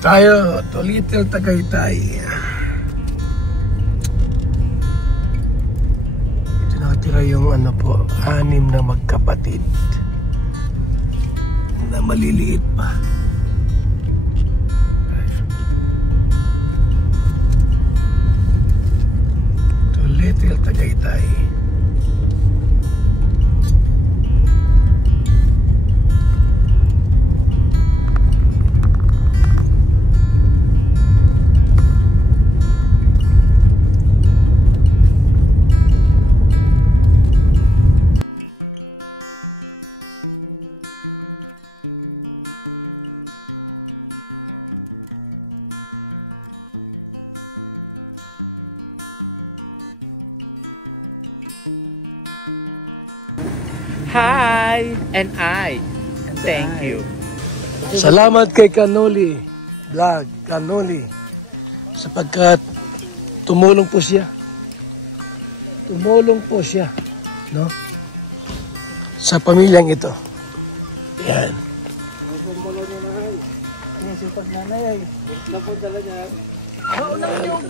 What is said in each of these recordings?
tayo to Little Tagaytay. Ito nakatira yung ano po, 6 na magkapatid na maliliit pa. To Little Tagaytay. Hi! And I. Thank you. Salamat kay Kanoli Vlog, Kanoli, sapagkat tumulong po siya. Tumulong po siya, no? Sa pamilyang ito. Yan.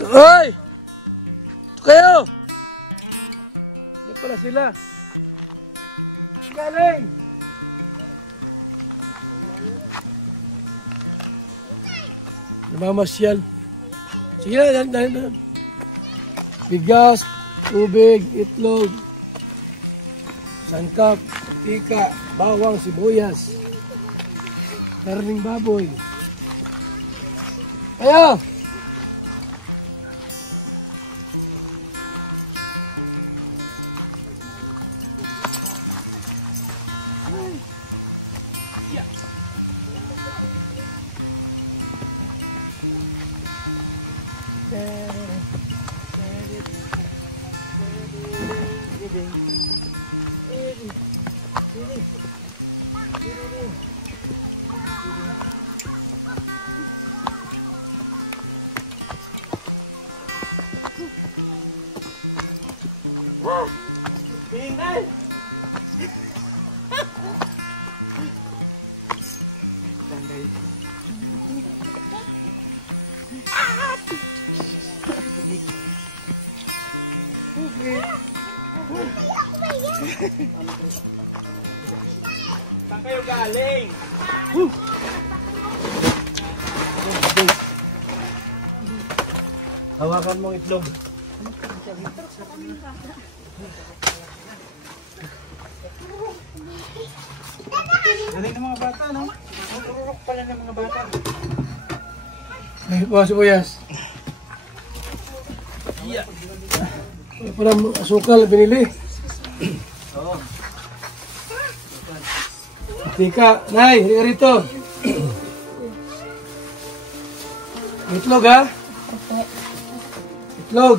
Hoy! Ito kayo! Yan pala sila. Galing! Namamasyal. Sige na, dahil. Bigas, tubig, itlog, sangkap, mantika, bawang, sibuyas, karning baboy. Ayo! Saan kayo galing? Hawakan mong itlog. Galing ng mga bata, no? Tururok pala ng mga bata. Ay, mga sibuyas. Yeah. Parang asukal binili. Oo. Tika, Nay, halika rito. Itlog, ha? Itlog.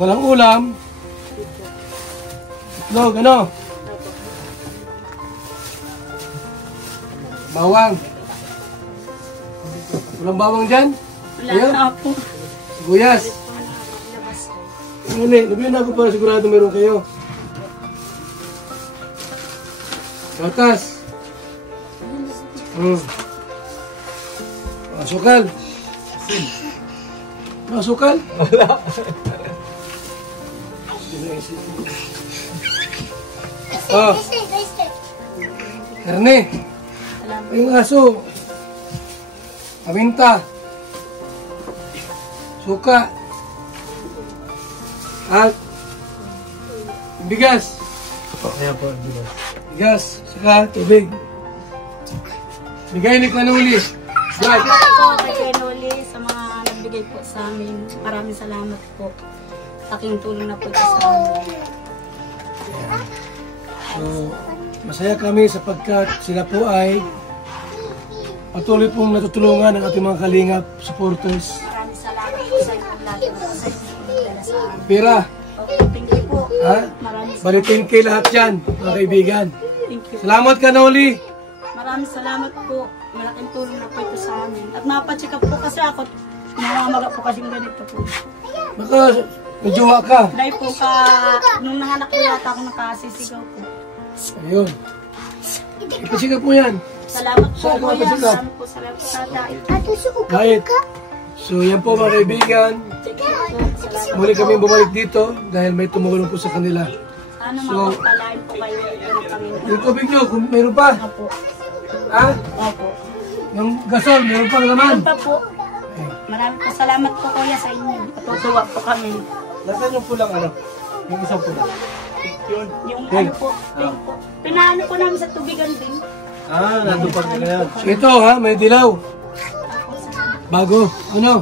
Walang ulam. Itlog, ano? Bawang. Walang bawang dyan? Wala na po. Sibuyas. Nabili na ako para sigurado meron kayo. Gatas. Asukal. Asukal? Wala. Oh. Karne. Yung aso. Aminta. Suka. At bigas. Ayan po, bigas. Bigas, saka tubig. Bigay ni Kanoli. Salamat po kay Kanoli sa mga nagbigay po sa amin. Maraming salamat po. Aking tulong na po ito sa amin. So, masaya kami sapagkat sila po ay patuloy pong natutulungan ng ating mga kalingap, supporters. Maraming salamat po sa inyong lahat po sa inyong sa amin. Pera. Okay, thank you po. Ha? Maraming salamat. Balitin kay lahat yan, mga kaibigan. Thank you. Salamat Kanoli. Maraming salamat po. Malaking tulong na po ito sa amin. At napacheck up po kasi ako. Namamaga po kasing ganito po. Baka May jowa ka. Dahil po nung nanganak ko yata ako nakasisigaw po. Ayun. Ipasigaw po yan. Salamat po Saan ka kuya. mapasigaw? Salamat po sa dahil. Kahit. So yan po mga kaibigan. Muli kami bumalik dito dahil may tumulong po sa kanila. Sana mapagpalain po kayo ng Panginoon. Yung tubig nyo, kung meron pa. Opo. Ha? Opo. Yung gasol, meron pang laman. Ano pa po? Maraming po salamat po kuya sa inyo. Natutuwa po kami. Nasaan yung pulang ano? Yung isang pulang? Yun. Yung Okay. ano po, pink po. Pinaano po namin sa tubigan din. Nandun pa rin yan. So ito ha, may dilaw. Bago. Ano?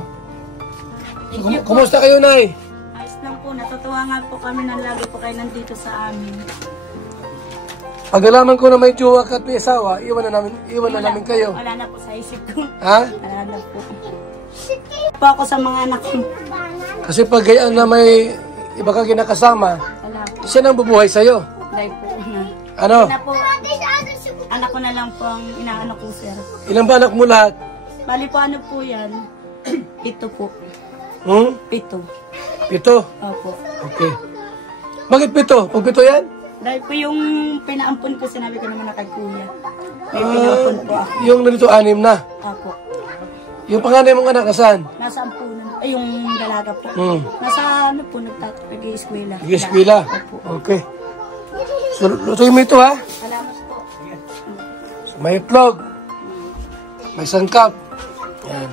So, kumusta kayo, Nay? Ayos lang po, natutuwa nga po kami na lagi po kayo nandito sa amin. Pag alaman ko na may jowa ka at may asawa, iwan na namin kayo. Wala na po sa isip ko. Ha? Wala na po. Po ako sa mga anak ko. Kasi pag gayaan na may iba ka kinakasama, Wala po. siya nang bubuhay sa'yo. Dahil po na. Ano? Na po, anak ko na lang po ang inaano ko, sir. Ilan ba anak mo lahat? Bali po ano po yan? Ito po. Hmm? Pito. 7? Opo. Okay. Bakit 7? Pag 7 yan? Dahil po yung pinaampun ko, sinabi ko naman na kay kuya. May pinaampun po ako. Yung nandito 6 na. Opo. Yung panganay mong anak, nasaan? Nasa ampunan. Ay, yung dalaga po. Nasa ano po, nag-eskwela. Nag-eskwela? Opo. Okay. So, lutuin mo ito ha. Salamat po. So, may itlog. May sangkap. Yan.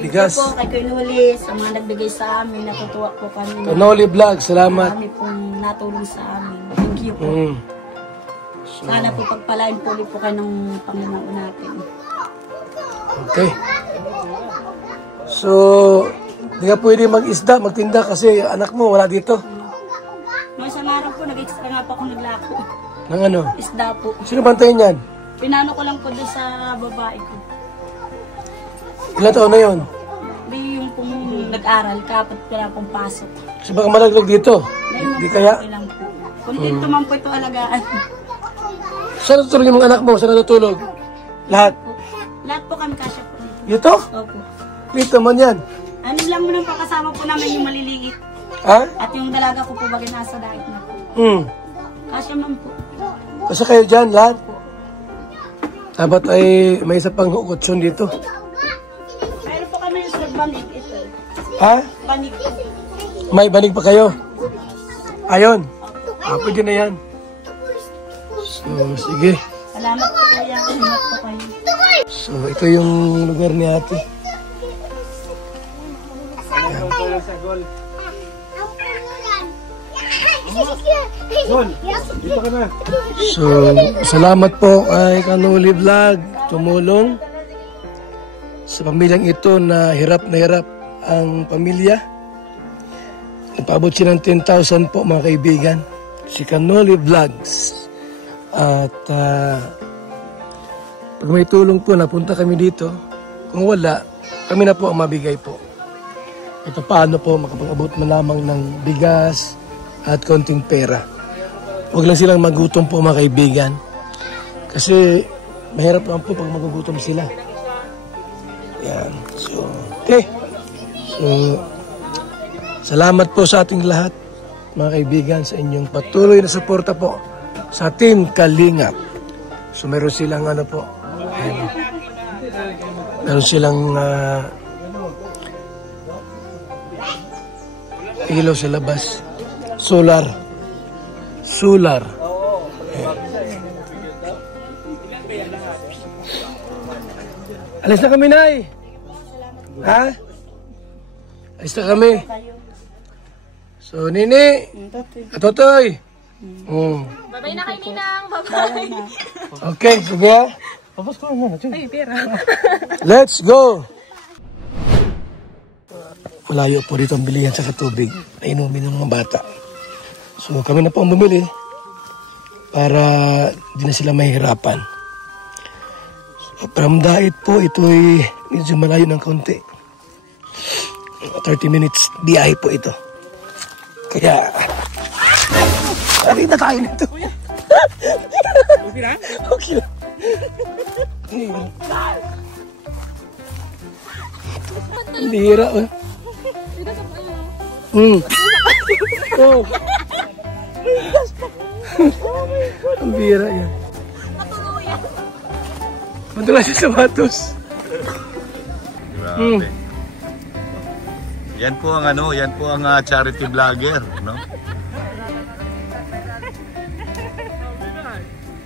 Bigas. Ito po kay Kuya sa mga nagbigay sa amin. Natutuwa po kami. Kanoli Vlog, salamat. Marami pong natulong sa amin. Thank you po. Sana po pagpalain po ulit po kayo ng Panginoon natin. Okay. So, di ka pwede mag-isda, magtinda kasi anak mo wala dito. Noong isang araw po, nag-extra nga po ako naglako. Nang ano? Isda po. Sino bantayin yan? Pinano ko lang po doon sa babae ko. Ilan taon na yun? Hindi yung pong nag-aral, kapat wala pong pasok. Kasi baka malaglag dito. Di kaya? Lang po. Kung dito man po ito alagaan. Saan natutulog yung mga anak mo? Saan natutulog? Lahat? Lahat po kami kasya po dito. Dito? Opo. Dito man yan. Ano lang mo nang pakasama po namin yung maliliit. Ha? At yung dalaga ko po bagay nasa diet na po. Kasya man po. Kasi kayo dyan, lahat? Dapat ay may isa pang kutsyon dito. Pero po kami yung sa banig ito. Ha? Banig po. May banig pa kayo? Ayun. Pwede na yan. So, sige. Salamat po kuya. Salamat po kayo. So, ito yung lugar ni ate. So, salamat po kay Kanoli Vlog. Tumulong sa pamilyang ito na hirap ang pamilya. Nagpaabot siya ng 10,000 po mga kaibigan. Si Kanoli Vlogs. At pag may tulong po, napunta kami dito. Kung wala, kami na po ang mabigay po. Ito paano po makapag-abot na lamang ng bigas at konting pera. Huwag lang silang magutom po mga kaibigan. Kasi mahirap lang po pag magugutom sila. Yan. So, okay. So, salamat po sa ating lahat mga kaibigan sa inyong patuloy na suporta po sa Team Kalingap. So, meron silang ano po. Meron silang ilaw sa labas. Solar. Alis na kami, Nay. Ha? Alis na kami. So, Nini. Totoy. Babay na kay Ninang. Babay. Okay, sige ha. Tapos ko naman. Ay, pera. Let's go. Malayo po dito ang bilihan sa katubig na inumin ng mga bata. So kami na po ang bumili para di na sila mahihirapan. So, from Dait po, ito'y medyo malayo ng kaunti. 30 minutes biyahe po ito. Kaya, na tayo nito. Okay na? Okay lang. Hindi hira, oh. Oh. Ang bira yan. Matuluyan siya sa matos. Grabe. Yan po ang yan po ang charity vlogger, no?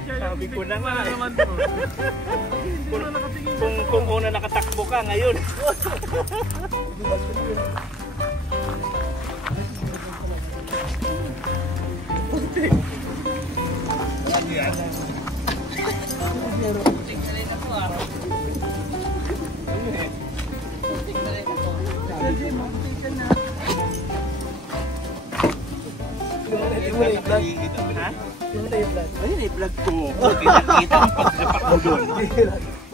Sabi ko na nga naman mo. Kung una nakatakbo ka ngayon. Ayun ay vlog ko. Kita ang pagdapak mo doon.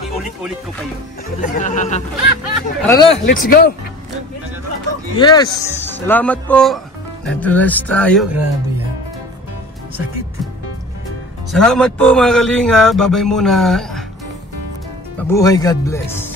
Iulit-ulit ko kayo. Tara na, let's go! Yes! Salamat po! Natulas tayo. Grabe yan. Sakit. Salamat po mga kalinga. Babay muna. Mabuhay, God bless.